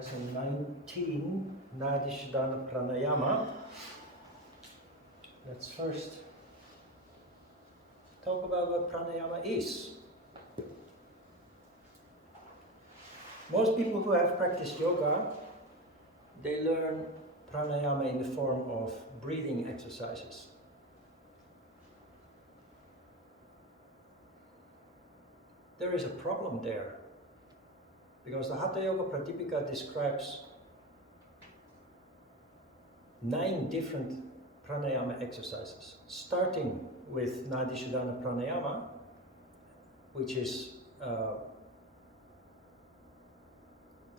lesson 19, Nadishadana Pranayama. Let's first talk about what pranayama is. Most people who have practiced yoga, they learn pranayama in the form of breathing exercises. There is a problem there, because the Hatha Yoga Pradipika describes 9 different pranayama exercises, starting with Nadishadana Pranayama, which is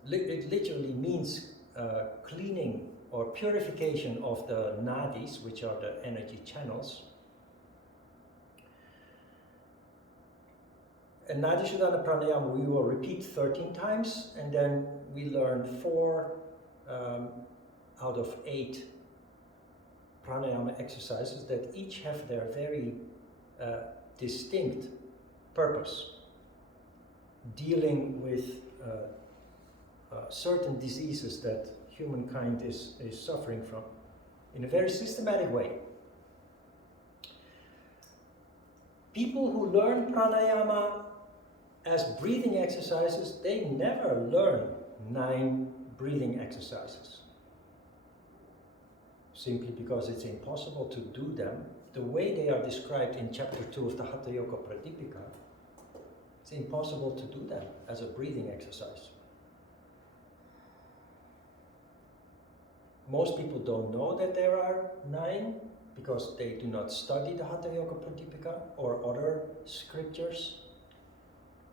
it literally means cleaning or purification of the nadis, which are the energy channels. And Nadishadana Pranayama we will repeat 13 times, and then we learn 4 out of 8 pranayama exercises that each have their very distinct purpose, dealing with certain diseases that humankind is suffering from in a very systematic way. People who learn pranayama as breathing exercises, they never learn 9 breathing exercises, simply because it's impossible to do them the way they are described in chapter 2 of the Hatha Yoga Pradipika. It's impossible to do them as a breathing exercise. Most people don't know that there are 9 because they do not study the Hatha Yoga Pradipika or other scriptures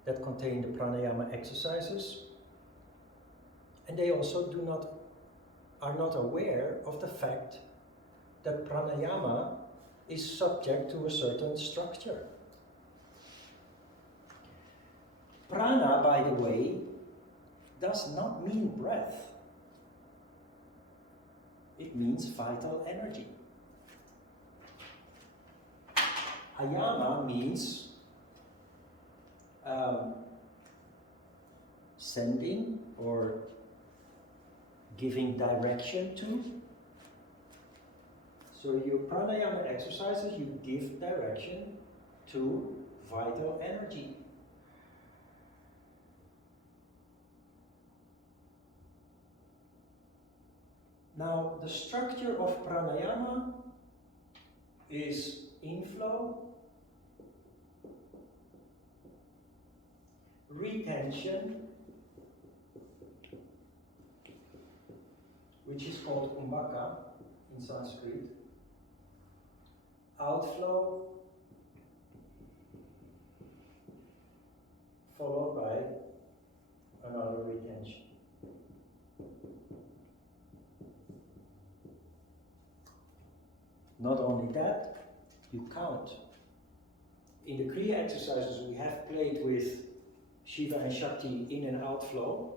that contain the pranayama exercises. And they also are not aware of the fact that pranayama is subject to a certain structure. Prana, by the way, does not mean breath. It means vital energy. Ayama means sending or giving direction to. So your pranayama exercises, you give direction to vital energy. Now, the structure of pranayama is inflow, retention, which is called kumbhaka in Sanskrit, outflow, followed by another retention. Not only that, you count. In the Kriya exercises we have played with Shiva and Shakti in and outflow,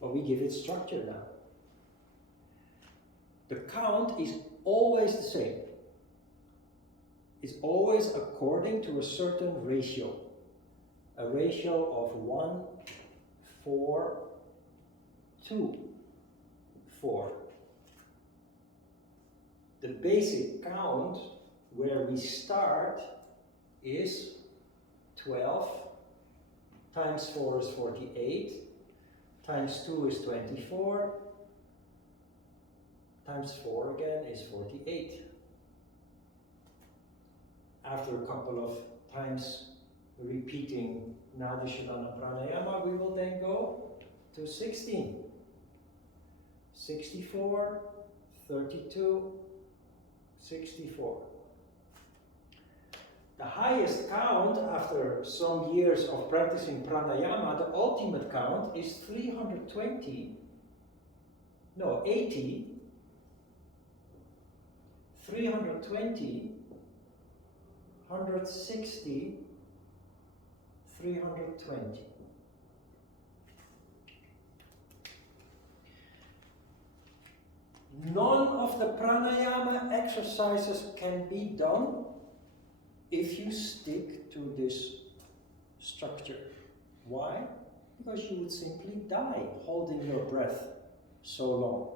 but we give it structure now. The count is always the same. It's always according to a certain ratio. A ratio of 1, 4, 2, 4. The basic count where we start is 12, times 4 is 48, times 2 is 24, times 4 again is 48. After a couple of times repeating Nadishadana Pranayama, we will then go to 16, 64, 32, 64. The highest count after some years of practicing pranayama, the ultimate count is 80, 320, 160, 320. None of the pranayama exercises can be done if you stick to this structure. Why? Because you would simply die holding your breath so long.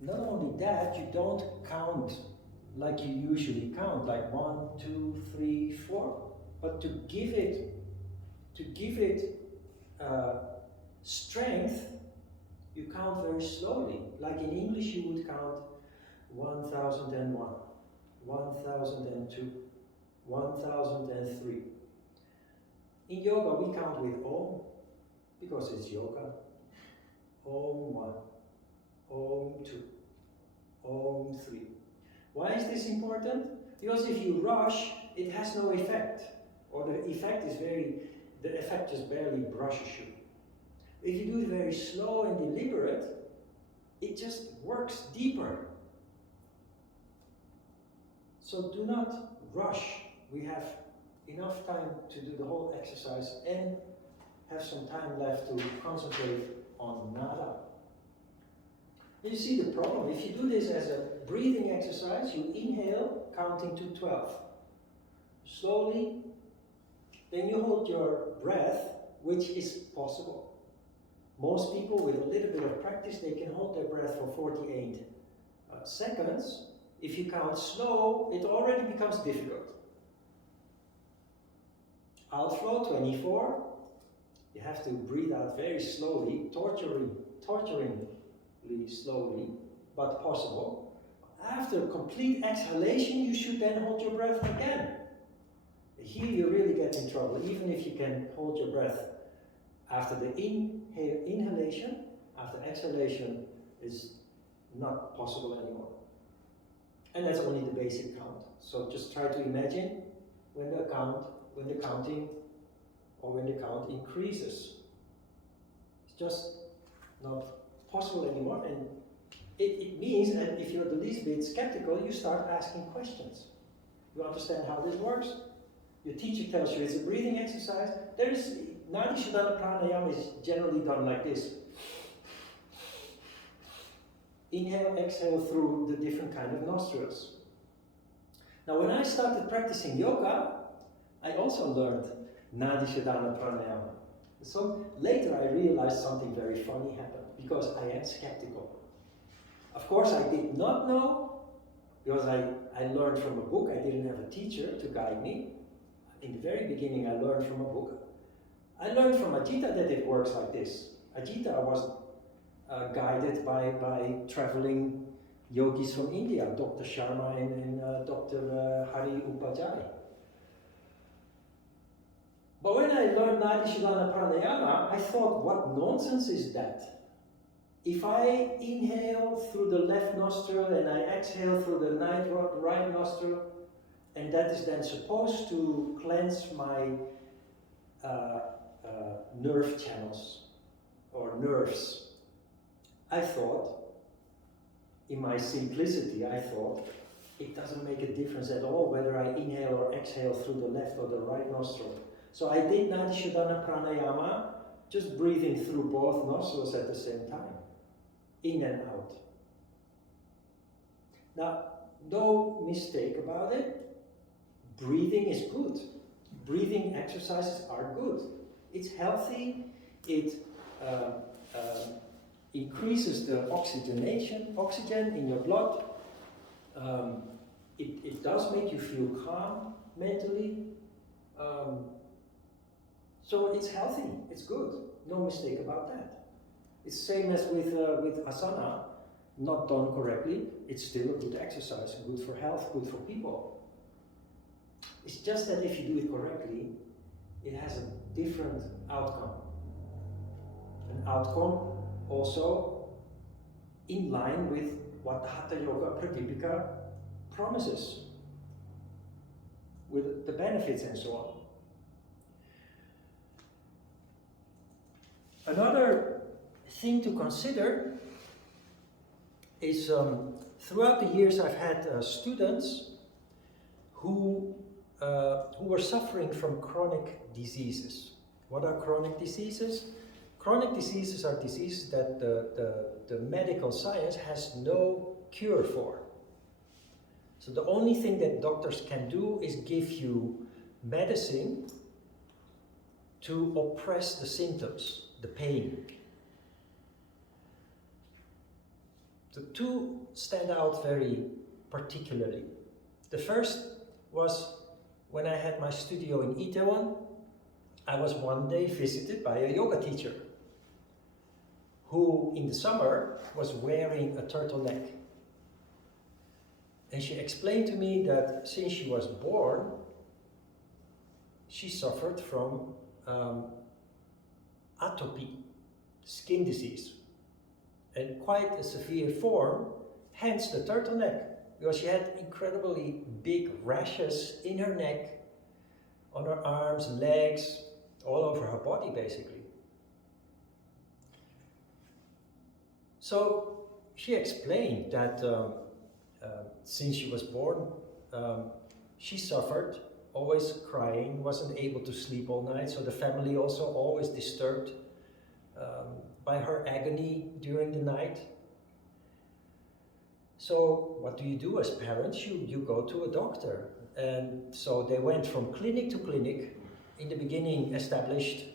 Not only that, you don't count like you usually count, like 1, 2, 3, 4, but to give it strength, you count very slowly. Like in English, you would count 1001, 1002, 1003. In yoga, we count with Om, because it's yoga. Om 1, Om 2, Om 3. Why is this important? Because if you rush, it has no effect. Or the effect just barely brushes you. If you do it very slow and deliberate, it just works deeper. So do not rush. We have enough time to do the whole exercise and have some time left to concentrate on nada. You see the problem. If you do this as a breathing exercise, you inhale, counting to 12. Slowly, then you hold your breath, which is possible. Most people with a little bit of practice, they can hold their breath for 48 seconds. If you count slow, it already becomes difficult. Outflow 24. You have to breathe out very slowly, torturingly slowly, but possible. After complete exhalation, you should then hold your breath again. Here you really get in trouble, even if you can hold your breath after the inhalation. After exhalation is not possible anymore. And that's only the basic count. So just try to imagine when the count increases. It's just not possible anymore, and it means that if you're the least bit skeptical, you start asking questions. You understand how this works? Your teacher tells you it's a breathing exercise. Nadi Shodhana Pranayama is generally done like this. Inhale, exhale through the different kind of nostrils. Now when I started practicing yoga, I also learned Nadi Shodhana Pranayama. So later I realized something very funny happened, because I am skeptical. Of course I did not know, because I learned from a book. I didn't have a teacher to guide me. In the very beginning I learned from a book. I learned from Ajita that it works like this. Ajita was guided by traveling yogis from India, Dr. Sharma and Dr. Hari Upajay. But when I learned Nadi Shodhana Pranayama, I thought, what nonsense is that? If I inhale through the left nostril and I exhale through the right nostril, and that is then supposed to cleanse my nerve channels or nerves, I thought, in my simplicity, I thought, it doesn't make a difference at all whether I inhale or exhale through the left or the right nostril. So I did Nadi Shodhana Pranayama, just breathing through both nostrils at the same time, in and out. Now, no mistake about it, breathing is good. Breathing exercises are good. It's healthy, it increases the oxygen in your blood. It does make you feel calm mentally. So it's healthy, it's good, no mistake about that. It's the same as with asana, not done correctly, it's still a good exercise, good for health, good for people. It's just that if you do it correctly, it has a different outcome. An outcome also in line with what the Hatha Yoga Pradipika promises, with the benefits and so on. Another thing to consider is throughout the years I've had students who were suffering from chronic diseases. What are chronic diseases? Chronic diseases are diseases that the medical science has no cure for. So the only thing that doctors can do is give you medicine to oppress the symptoms, the pain. The two stand out very particularly. The first was when I had my studio in Itaewon. I was one day visited by a yoga teacher who in the summer was wearing a turtleneck. And she explained to me that since she was born, she suffered from atopy, skin disease, and quite a severe form, hence the turtleneck, because she had incredibly big rashes in her neck, on her arms, legs, all over her body basically. So she explained that since she was born, she suffered, always crying, wasn't able to sleep all night, so the family also always disturbed by her agony during the night. So what do you do as parents? You go to a doctor. And so they went from clinic to clinic, in the beginning established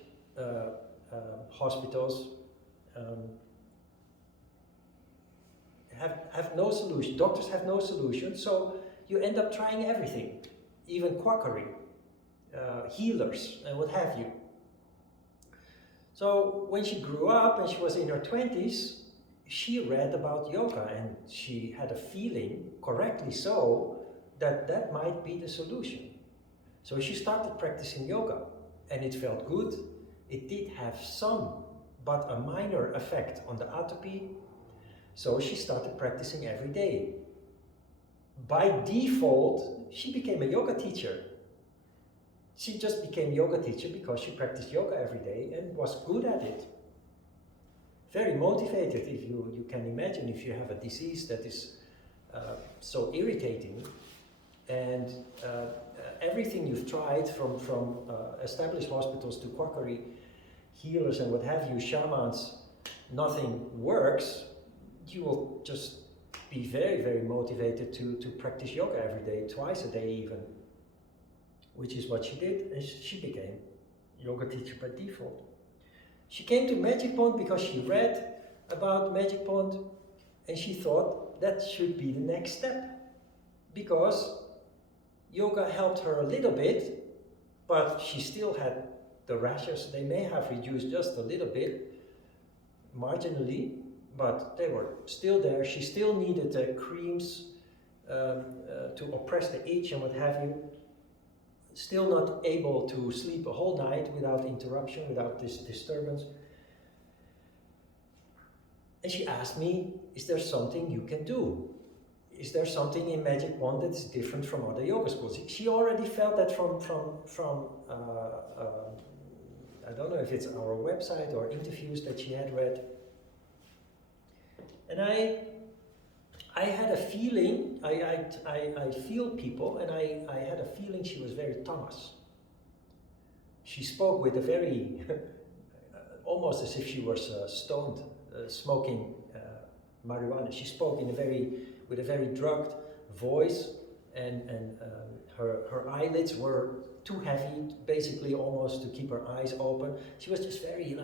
hospitals, have no solution. Doctors have no solution, so you end up trying everything, even quackery, healers, and what have you. So when she grew up and she was in her 20s, she read about yoga and she had a feeling, correctly so, that that might be the solution. So she started practicing yoga and it felt good. It did have some, but a minor effect on the atopy. So she started practicing every day. By default, she became a yoga teacher. She just became yoga teacher because she practiced yoga every day and was good at it. Very motivated, if you can imagine, if you have a disease that is so irritating, and everything you've tried from established hospitals to quackery, healers and what have you, shamans, nothing works, you will just be very, very motivated to practice yoga every day, twice a day even, which is what she did, and she became yoga teacher by default. She came to Magic Pond because she read about Magic Pond and she thought that should be the next step, because yoga helped her a little bit, but she still had the rashes. They may have reduced just a little bit, marginally, but they were still there. She still needed creams to oppress the itch and what have you. Still not able to sleep a whole night without interruption, without this disturbance. And she asked me, is there something you can do? Is there something in Magic Wand that's different from other yoga schools? She already felt that from I don't know if it's our website or interviews that she had read. And I had a feeling, I feel people, and I had a feeling she was very Thomas. She spoke with a very, almost as if she was stoned, smoking marijuana. She spoke with a very drugged voice, and her eyelids were too heavy, basically almost to keep her eyes open. She was just very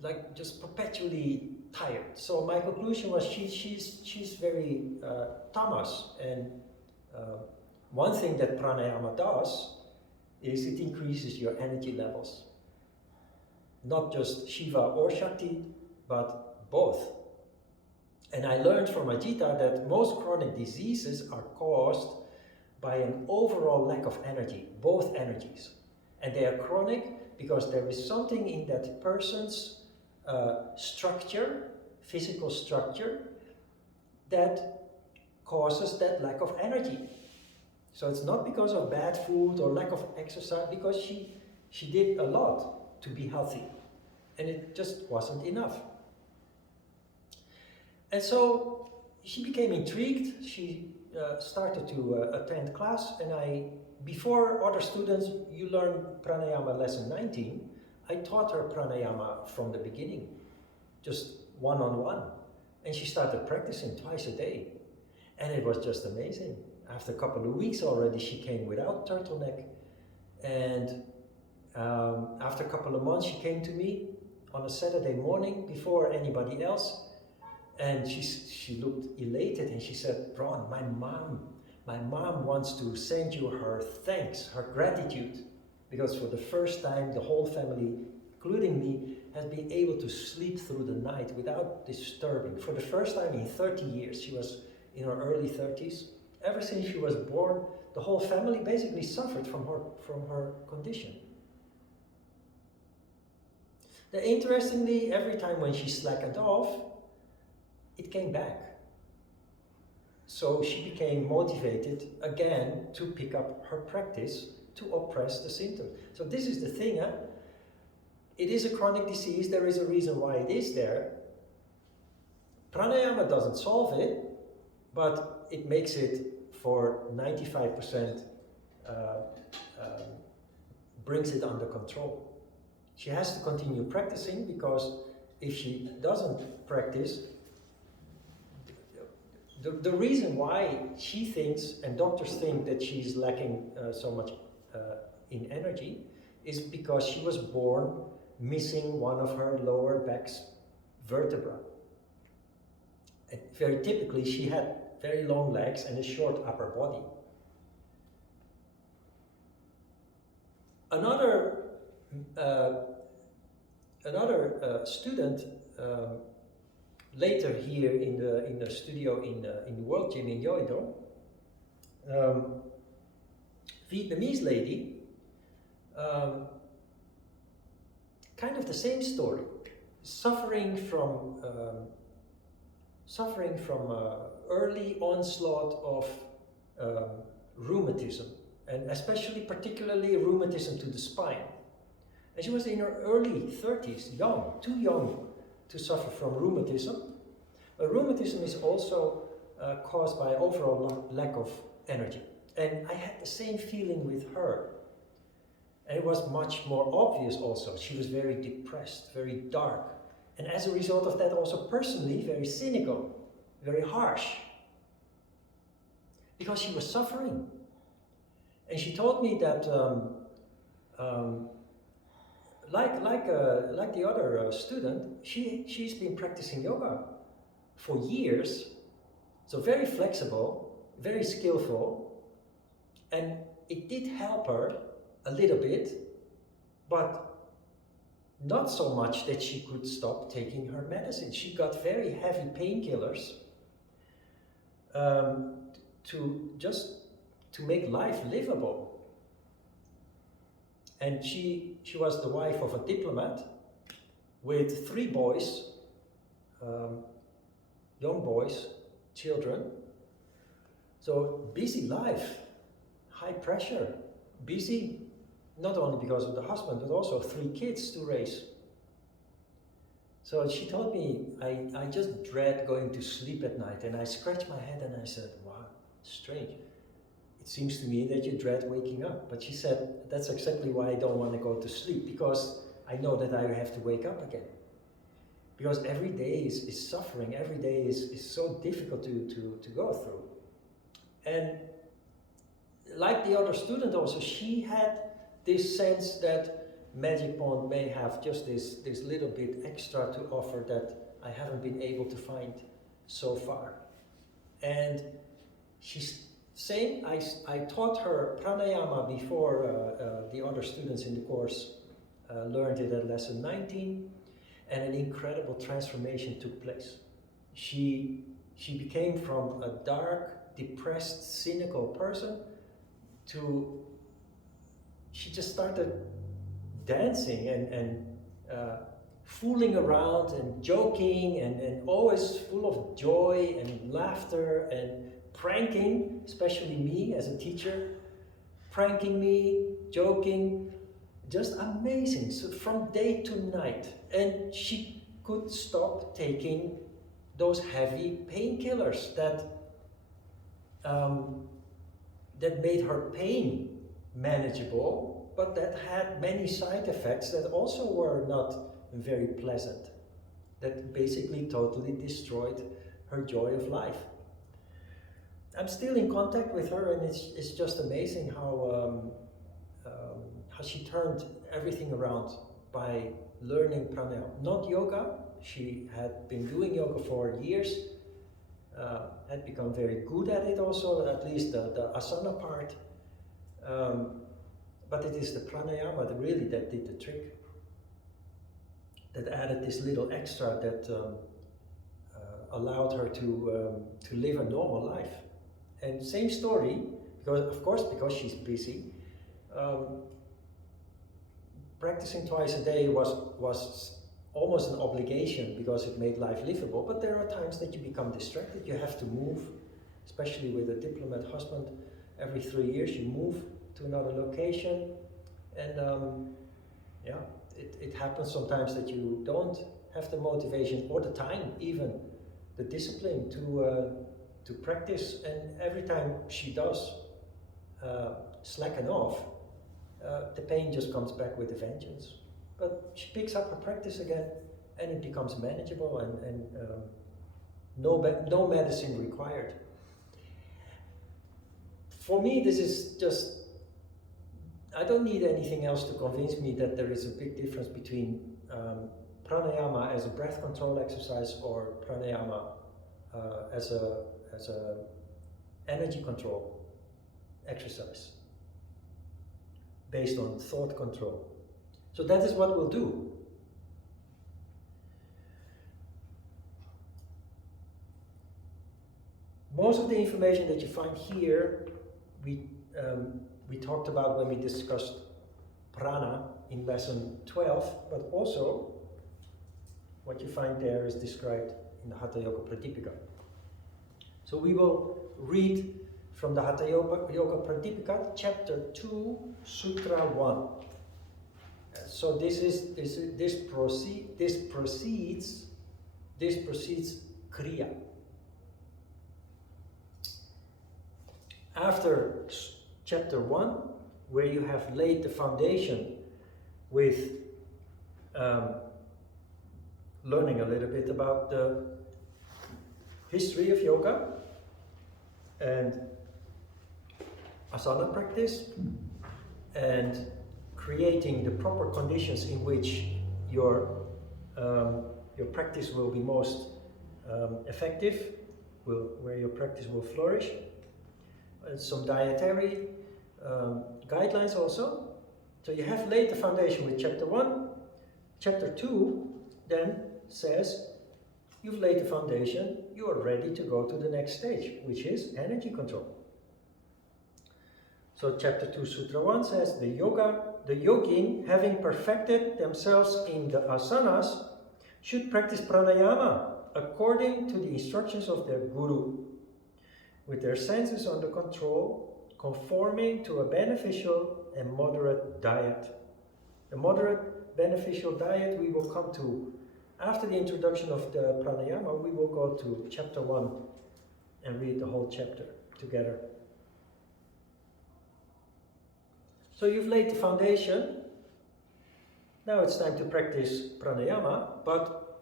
like just perpetually tired. So my conclusion was she's very tamas, and one thing that pranayama does is it increases your energy levels. Not just Shiva or Shakti, but both. And I learned from Ajita that most chronic diseases are caused by an overall lack of energy, both energies. And they are chronic because there is something in that person's structure, physical structure, that causes that lack of energy. So it's not because of bad food or lack of exercise, because she did a lot to be healthy, and it just wasn't enough. And so she became intrigued. She started to attend class, and before other students, you learn pranayama lesson 19, I taught her pranayama from the beginning, just one-on-one. And she started practicing twice a day. And it was just amazing. After a couple of weeks already, she came without turtleneck. And After a couple of months, she came to me on a Saturday morning before anybody else, and she looked elated, and she said, "Ron, my mom wants to send you her thanks, her gratitude, because for the first time the whole family, including me, has been able to sleep through the night without disturbing. For the first time in 30 years, she was in her early 30s. Ever since she was born, the whole family basically suffered from her condition. Now, interestingly, every time when she slackened off, it came back. So she became motivated again to pick up her practice to oppress the symptoms. So this is the thing, huh? It is a chronic disease, there is a reason why it is there. Pranayama doesn't solve it, but it makes it for 95% brings it under control. She has to continue practicing, because if she doesn't practice, the reason why she thinks, and doctors think, that she's lacking so much in energy is because she was born missing one of her lower back's vertebra. And very typically, she had very long legs and a short upper body. Another student later here in the studio in the World Gym in Yoido, Vietnamese lady, kind of the same story, suffering from early onslaught of rheumatism, and particularly rheumatism to the spine. And she was in her early 30s, too young to suffer from rheumatism. Rheumatism is also caused by overall lack of energy. And I had the same feeling with her. And it was much more obvious also. She was very depressed, very dark. And as a result of that, also personally, very cynical, very harsh. Because she was suffering. And she told me that, like the other student, she's been practicing yoga for years. So very flexible, very skillful. And it did help her a little bit, but not so much that she could stop taking her medicine. She got very heavy painkillers to make life livable. And she was the wife of a diplomat with 3 boys, young boys, children. So busy life, high pressure, busy, not only because of the husband, but also 3 kids to raise. So she told me, I just dread going to sleep at night. And I scratched my head and I said, wow, strange. It seems to me that you dread waking up. But she said, that's exactly why I don't want to go to sleep, because I know that I have to wake up again. Because every day is suffering, every day is so difficult to go through. And like the other student also, she had this sense that Magic Pond may have just this little bit extra to offer that I haven't been able to find so far. And she's saying, I taught her pranayama before the other students in the course learned it at lesson 19, and an incredible transformation took place. She became from a dark, depressed, cynical person to, she just started dancing and fooling around and joking and always full of joy and laughter and pranking, especially me as a teacher, pranking me, joking, just amazing. So from day to night. And she could stop taking those heavy painkillers that made her pain manageable, but that had many side effects that also were not very pleasant, that basically totally destroyed her joy of life. I'm still in contact with her, and it's just amazing how she turned everything around by learning pranayama. Not yoga. She had been doing yoga for years, had become very good at it also, at least the asana part. But it is the pranayama that really that did the trick. That added this little extra that allowed her to live a normal life. And same story, because she's busy. Practicing twice a day was almost an obligation because it made life livable, but there are times that you become distracted. You have to move, especially with a diplomat husband. Every 3 years you move to another location, and it happens sometimes that you don't have the motivation or the time, even the discipline to practice. And every time she does slacken off, the pain just comes back with a vengeance. But she picks up her practice again, and it becomes manageable, and no medicine required. For me, this is just, I don't need anything else to convince me that there is a big difference between pranayama as a breath control exercise or pranayama as a energy control exercise based on thought control. So that is what we'll do. Most of the information that you find here, we talked about when we discussed prana in lesson 12, but also what you find there is described in the Hatha Yoga Pradipika. So we will read from the Hatha Yoga Pradipika, chapter 2, Sutra 1. So this proceeds Kriya. After chapter 1, where you have laid the foundation with learning a little bit about the history of yoga and asana practice, and creating the proper conditions in which your practice will be most effective, where your practice will flourish. Some dietary guidelines also. So you have laid the foundation with chapter 1. Chapter 2 then says you've laid the foundation, you are ready to go to the next stage, which is energy control. So chapter 2, Sutra 1 says, the yogin, having perfected themselves in the asanas, should practice pranayama according to the instructions of their guru, with their senses under control, conforming to a beneficial and moderate diet. The moderate beneficial diet we will come to after the introduction of the pranayama. We will go to chapter 1 and read the whole chapter together. So you've laid the foundation. Now it's time to practice pranayama, but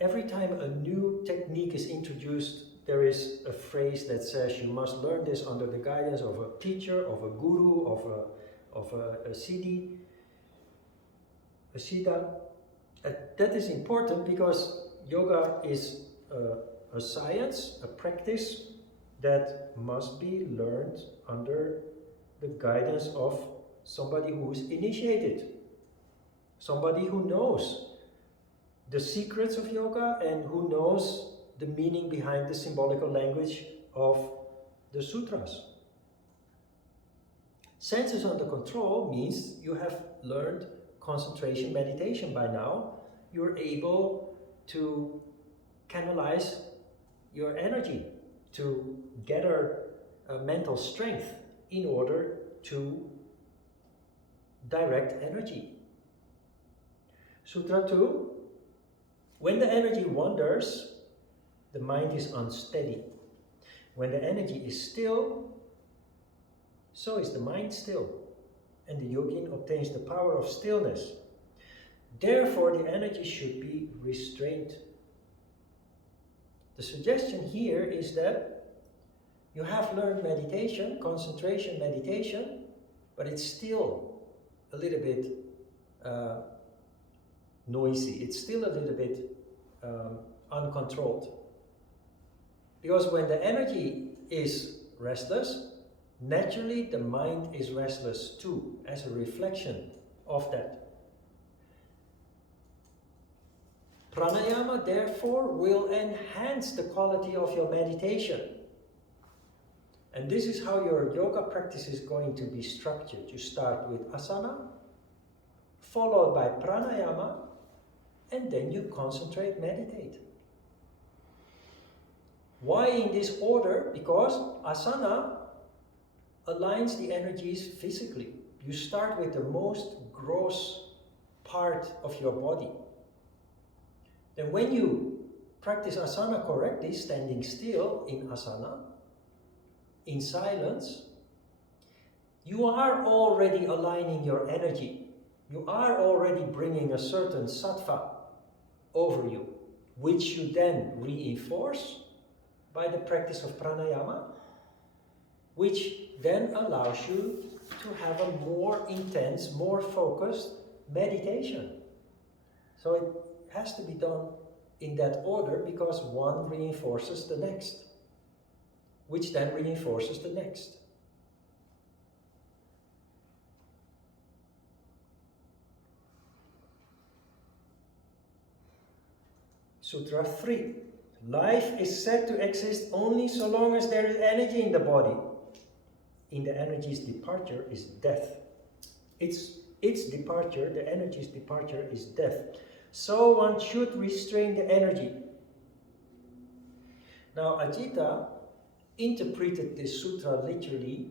every time a new technique is introduced, there is a phrase that says you must learn this under the guidance of a teacher, of a guru, of a siddhi, a siddha. That is important because yoga is a science, a practice that must be learned under the guidance of somebody who is initiated, somebody who knows the secrets of yoga and who knows the meaning behind the symbolical language of the sutras. Senses under control means you have learned concentration meditation by now. You're able to canalize your energy, to gather mental strength in order to direct energy. Sutra 2, when the energy wanders, the mind is unsteady. When the energy is still, so is the mind still, and the yogin obtains the power of stillness. Therefore, the energy should be restrained. The suggestion here is that you have learned meditation, concentration meditation, but it's still a little bit noisy. It's still a little bit uncontrolled. Because when the energy is restless, naturally the mind is restless too, as a reflection of that. Pranayama, therefore, will enhance the quality of your meditation. And this is how your yoga practice is going to be structured. You start with asana, followed by pranayama, and then you concentrate, meditate. Why in this order? Because asana aligns the energies physically. You start with the most gross part of your body. Then when you practice asana correctly, standing still in asana, in silence, you are already aligning your energy. You are already bringing a certain sattva over you, which you then reinforce by the practice of pranayama, which then allows you to have a more intense, more focused meditation. So it has to be done in that order, because one reinforces the next, which then reinforces the next. Sutra 3. Life is said to exist only so long as there is energy in the body. In the energy's departure is death. Its departure, the energy's departure, is death. So one should restrain the energy. Now Ajita interpreted this sutra literally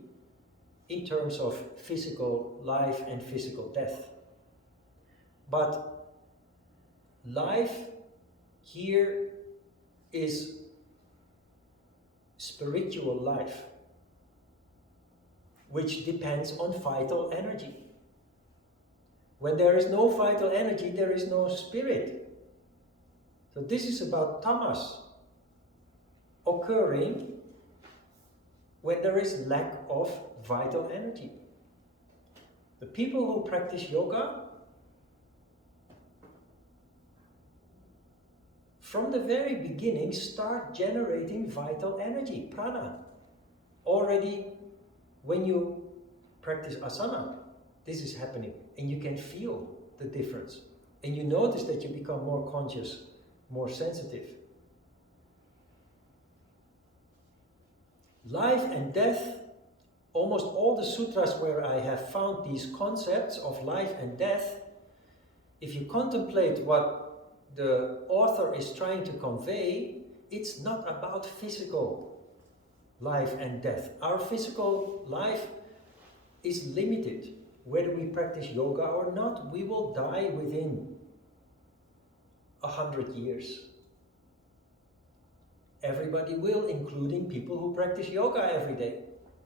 in terms of physical life and physical death. But life here is spiritual life, which depends on vital energy. When there is no vital energy, there is no spirit. So this is about tamas occurring when there is lack of vital energy. The people who practice yoga, from the very beginning, start generating vital energy, prana. Already when you practice asana, this is happening, and you can feel the difference. And you notice that you become more conscious, more sensitive. Life and death, almost all the sutras where I have found these concepts of life and death, if you contemplate what the author is trying to convey, it's not about physical life and death. Our physical life is limited. Whether we practice yoga or not, we will die within 100 years. Everybody will, including people who practice yoga every day.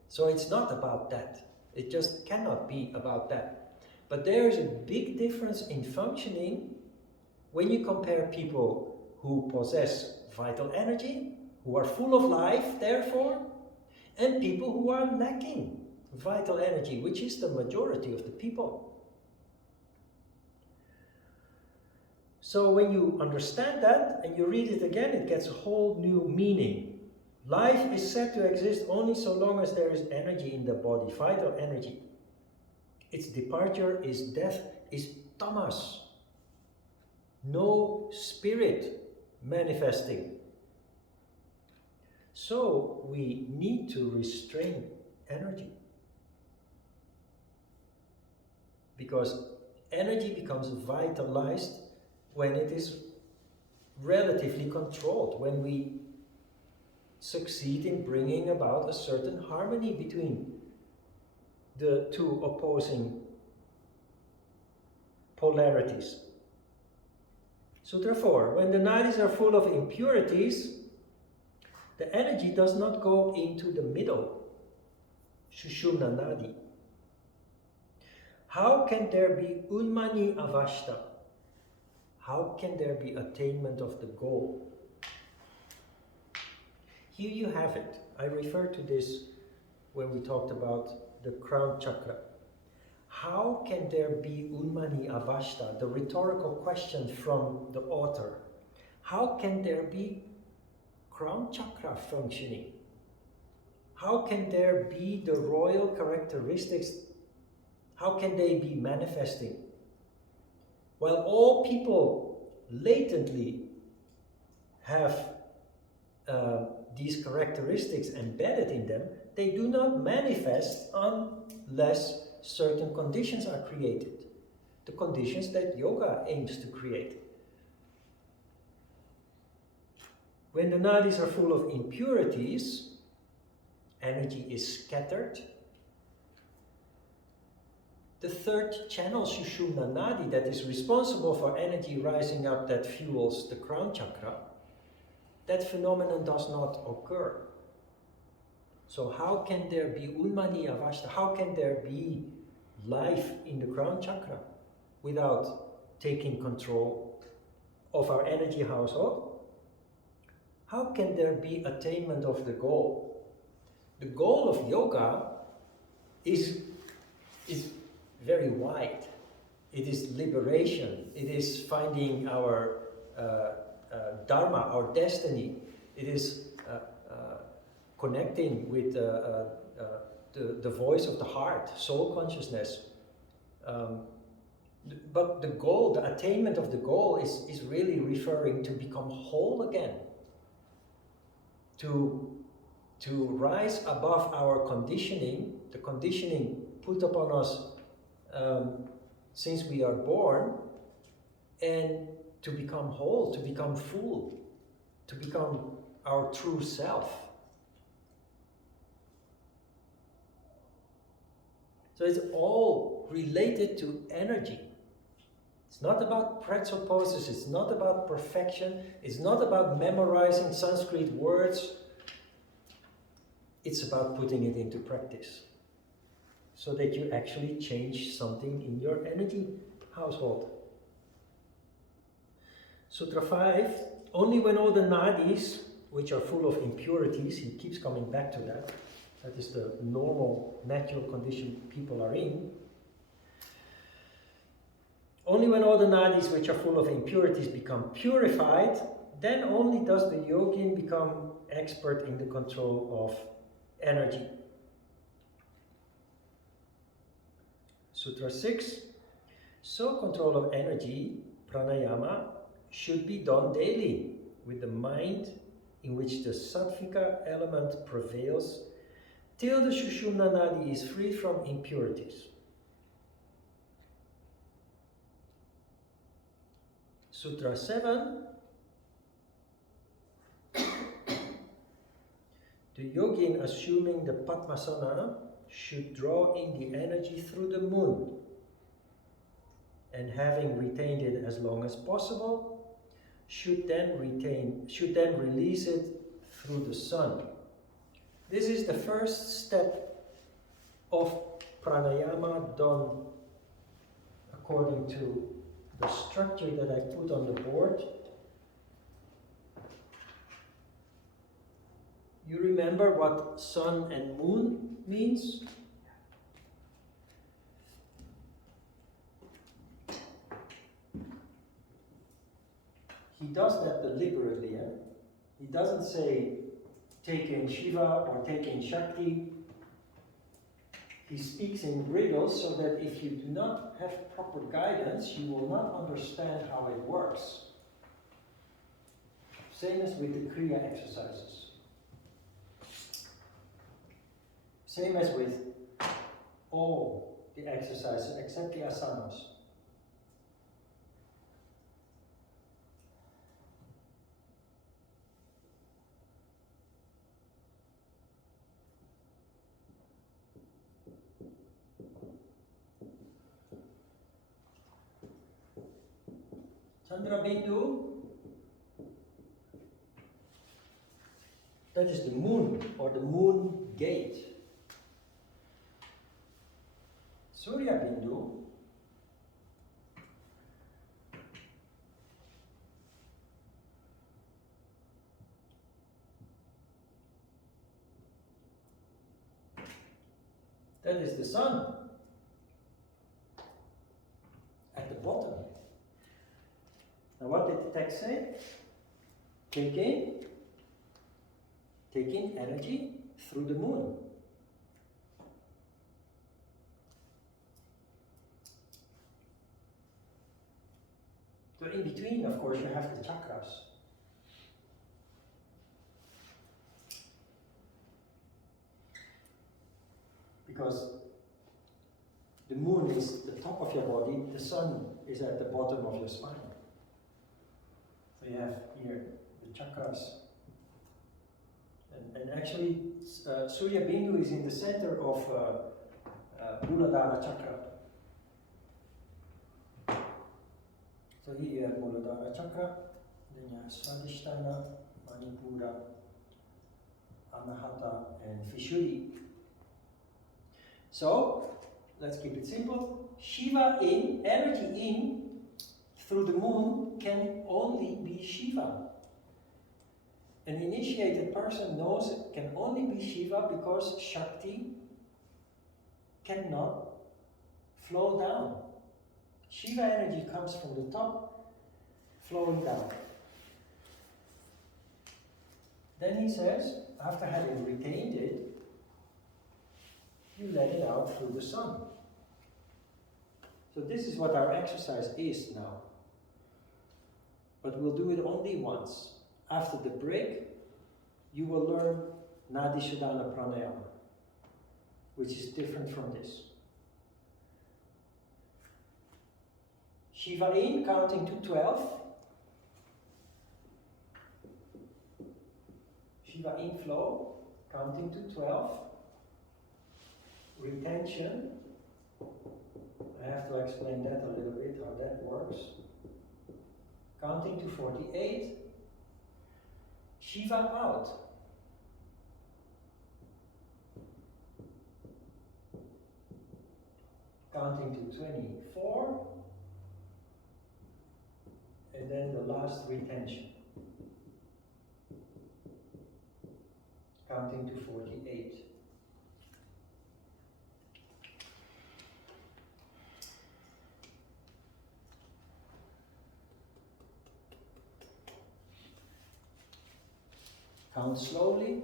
So it's not about that. It just cannot be about that. But there is a big difference in functioning when you compare people who possess vital energy, who are full of life, therefore, and people who are lacking vital energy, which is the majority of the people. So when you understand that and you read it again, it gets a whole new meaning. Life is said to exist only so long as there is energy in the body, vital energy. Its departure is death, is tamas. No spirit manifesting. So we need to restrain energy. Because energy becomes vitalized when it is relatively controlled, when we succeed in bringing about a certain harmony between the two opposing polarities. Sutra 4. When the nadis are full of impurities, the energy does not go into the middle, Sushumna Nadi. How can there be unmani avashta? How can there be attainment of the goal? Here you have it. I referred to this when we talked about the crown chakra. how can there be Unmani Avashta, the rhetorical question from the author? How can there be crown chakra functioning? How can there be the royal characteristics? How can they be manifesting? While all people latently have these characteristics embedded in them, they do not manifest unless certain conditions are created. The conditions that yoga aims to create. When the nadis are full of impurities, energy is scattered. The third channel, Sushumna Nadi, that is responsible for energy rising up that fuels the crown chakra, that phenomenon does not occur. So how can there be Unmani Avashta? How can there be life in the crown chakra without taking control of our energy household? How can there be attainment of the goal? The goal of yoga is very wide. It is liberation. It is finding our dharma, our destiny. It is connecting with the voice of the heart, soul consciousness. But the goal, the attainment of the goal is really referring to become whole again. To rise above our conditioning, the conditioning put upon us since we are born, and to become whole, to become full, to become our true self. So it's all related to energy. It's not about pretzel poses, it's not about perfection, it's not about memorizing Sanskrit words. It's about putting it into practice so that you actually change something in your energy household. Sutra 5, only when all the nadis, which are full of impurities, he keeps coming back to that, that is the normal, natural condition people are in. Only when all the nadis which are full of impurities become purified, then only does the yogin become expert in the control of energy. Sutra 6, so control of energy, pranayama, should be done daily with the mind in which the sattvika element prevails till the Sushumna Nadi is free from impurities. Sutra 7, the yogin assuming the Padmasana should draw in the energy through the moon, and having retained it as long as possible, should then release it through the sun. This is the first step of pranayama done according to the structure that I put on the board. You remember what sun and moon means? He does that deliberately. He doesn't say, take in Shiva or take in Shakti. He speaks in riddles so that if you do not have proper guidance, you will not understand how it works. Same as with the Kriya exercises. Same as with all the exercises except the asanas. Chandra Bindu, that is the moon or the moon gate. Surya Bindu, that is the sun. text say? Take in energy through the moon. So in between, of course, you have the chakras. Because the moon is the top of your body, the sun is at the bottom of your spine. So you have here the chakras. And actually, Surya Bindu is in the center of Muladhara chakra. So here you have Muladhara chakra, then you have Swadhisthana, Manipura, Anahata, and Vishuddhi. So, let's keep it simple. Shiva in, energy in, through the moon can only be Shiva. An initiated person knows it can only be Shiva because Shakti cannot flow down. Shiva energy comes from the top, flowing down. Then he says, after having retained it, you let it out through the sun. So this is what our exercise is now. But we'll do it only once. After the break, you will learn Nadi Shodhana Pranayama, which is different from this. Shiva in, counting to 12. Shiva in flow, counting to 12. Retention, I have to explain that a little bit, how that works. Counting to 48. Shiva out. Counting to 24. And then the last retention. Counting to 48. Count slowly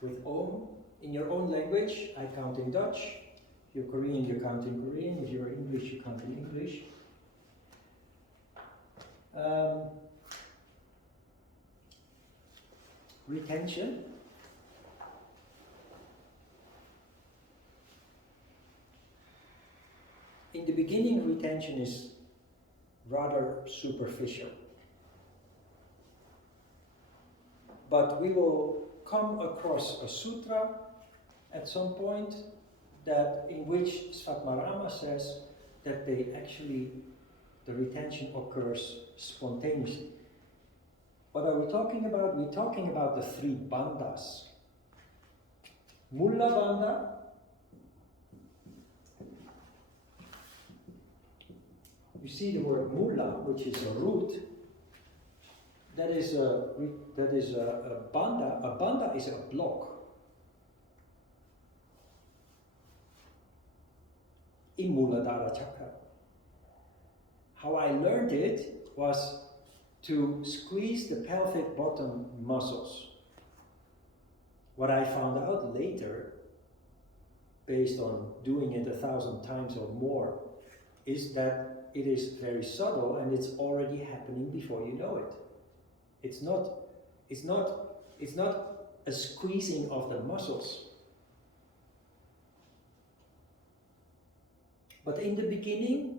with Om in your own language. I count in Dutch. If you're Korean, you count in Korean. If you're English, you count in English. Retention. In the beginning, retention is rather superficial. But we will come across a sutra at some point that in which Svatmarama says that the retention occurs spontaneously. What are we talking about? We're talking about the three bandhas. Mulla bandha, you see the word mulla, which is a root. That is a bandha. A bandha is a block. In Muladhara chakra. How I learned it was to squeeze the pelvic bottom muscles. What I found out later, based on doing it 1,000 times or more, is that it is very subtle and it's already happening before you know it. It's not a squeezing of the muscles. But in the beginning,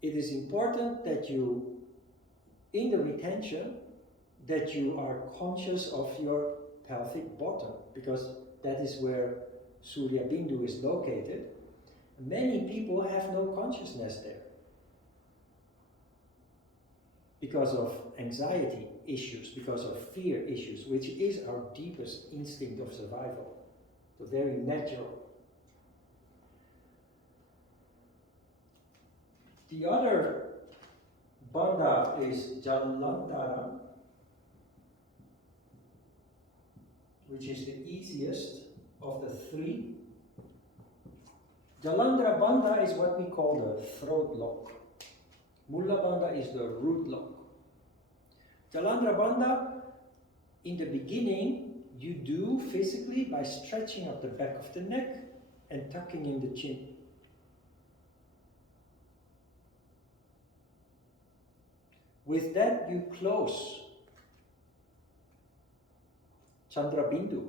it is important that you, in the retention, that you are conscious of your pelvic bottom, because that is where Surya Bindu is located. Many people have no consciousness there because of anxiety issues, because of fear issues, which is our deepest instinct of survival. So very natural. The other bandha is Jalandhara, which is the easiest of the three. Jalandhara bandha is what we call the throat lock. Mula Bandha is the root lock. Jalandhara Bandha, in the beginning, you do physically by stretching up the back of the neck and tucking in the chin. With that, you close Chandra Bindu.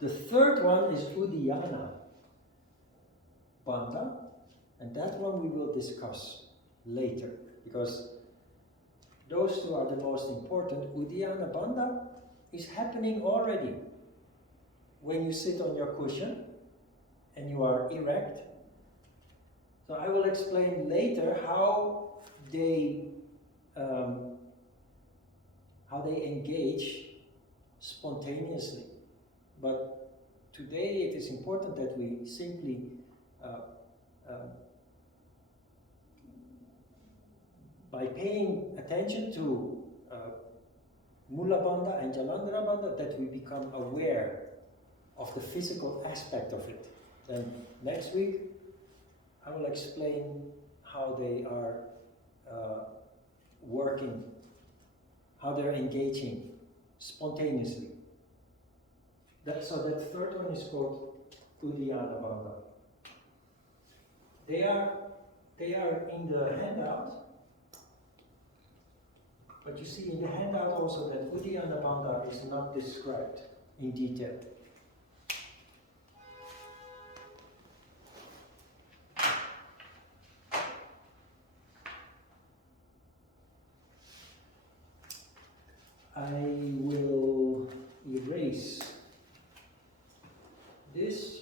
The third one is Uddiyana Bandha, and that one we will discuss later, because those two are the most important. Uddiyana Bandha is happening already when you sit on your cushion and you are erect. So I will explain later how they engage spontaneously. But today it is important that we simply by paying attention to Mula Bandha and Jalandhara Bandha, that we become aware of the physical aspect of it. Then next week I will explain how they are working, how they're engaging spontaneously. So that third one is called Uddiyana Bandha. They are in the handout, but you see in the handout also that Uddiyana Bandha is not described in detail. I will erase this.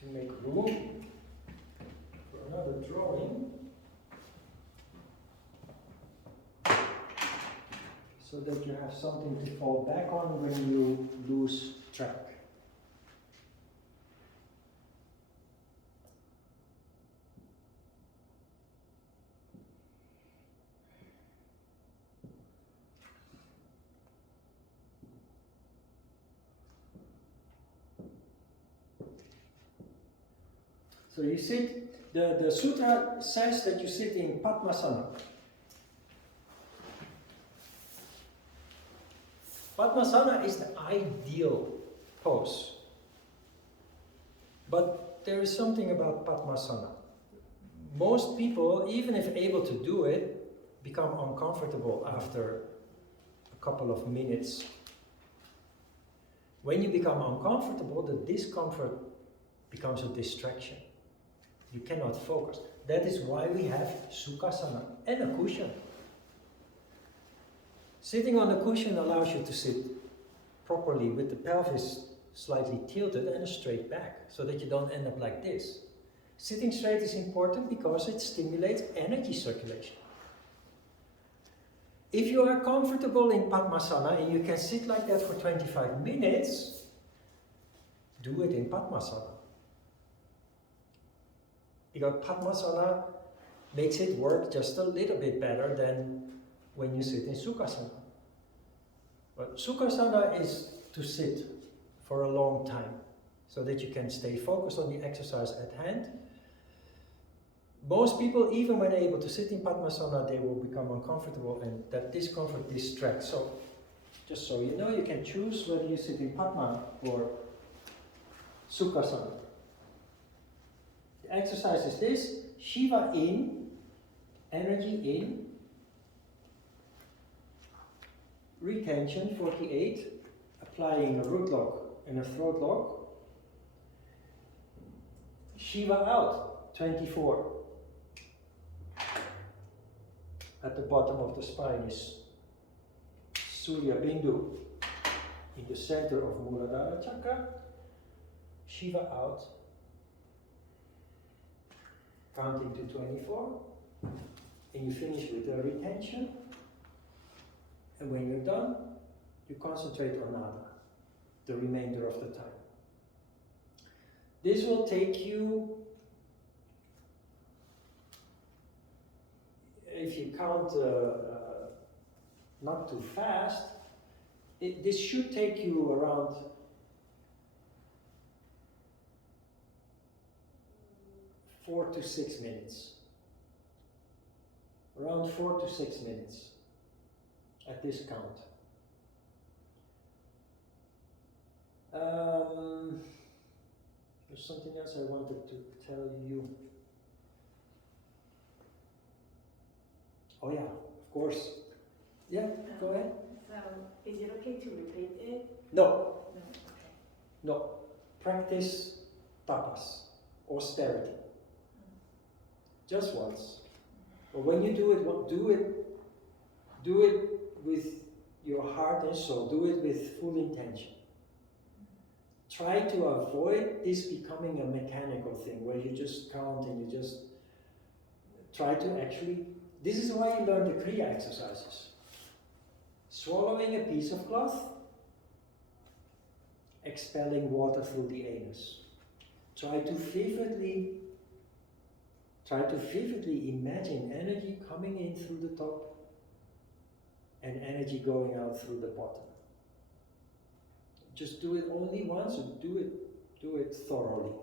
To make room for another drawing, so that you have something to fall back on when you lose track. So you sit, the sutra says that you sit in Padmasana. Padmasana is the ideal pose. But there is something about Padmasana. Most people, even if able to do it, become uncomfortable after a couple of minutes. When you become uncomfortable, the discomfort becomes a distraction. You cannot focus. That is why we have Sukhasana and a cushion. Sitting on the cushion allows you to sit properly with the pelvis slightly tilted and a straight back, so that you don't end up like this. Sitting straight is important because it stimulates energy circulation. If you are comfortable in Padmasana and you can sit like that for 25 minutes, do it in Padmasana. Because Padmasana makes it work just a little bit better than when you sit in Sukhasana. But Sukhasana is to sit for a long time, so that you can stay focused on the exercise at hand. Most people, even when able to sit in Padmasana, they will become uncomfortable, and that discomfort distracts. So, just so you know, you can choose whether you sit in Padma or Sukhasana. The exercise is this: Shiva in, energy in, retention 48, applying a root lock and a throat lock. Shiva out 24. At the bottom of the spine is Surya Bindu. In the center of Muladhara Chakra, Shiva out, counting to 24, and you finish with a retention. And when you're done, you concentrate on Nada the remainder of the time. This will take you, if you count not too fast, This should take you around 4 to 6 minutes. Around 4 to 6 minutes at this count. There's something else I wanted to tell you. Oh yeah, of course. Yeah, go ahead. So, is it okay to repeat it? No. No. Okay. No. Practice tapas, austerity. Just once. But when you do it, do it with your heart and soul. Do it with full intention. Try to avoid this becoming a mechanical thing where you just count and you just try to actually. This is why you learn the Kriya exercises. Swallowing a piece of cloth, expelling water through the anus. Try to vividly imagine energy coming in through the top and energy going out through the bottom. Just do it only once, and do it thoroughly.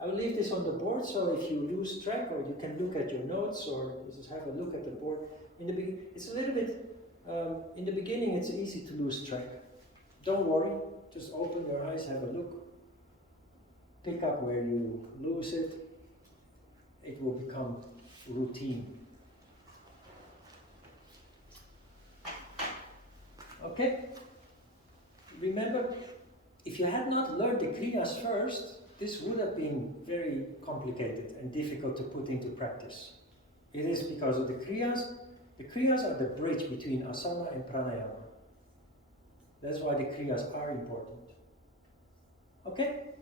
I will leave this on the board, so if you lose track, or you can look at your notes, or just have a look at the board. It's a little bit, in the beginning it's easy to lose track. Don't worry, just open your eyes, have a look. Pick up where you lose it. It will become routine. Okay? Remember, if you had not learned the Kriyas first, this would have been very complicated and difficult to put into practice. It is because of the Kriyas. The Kriyas are the bridge between Asana and Pranayama. That's why the Kriyas are important. Okay?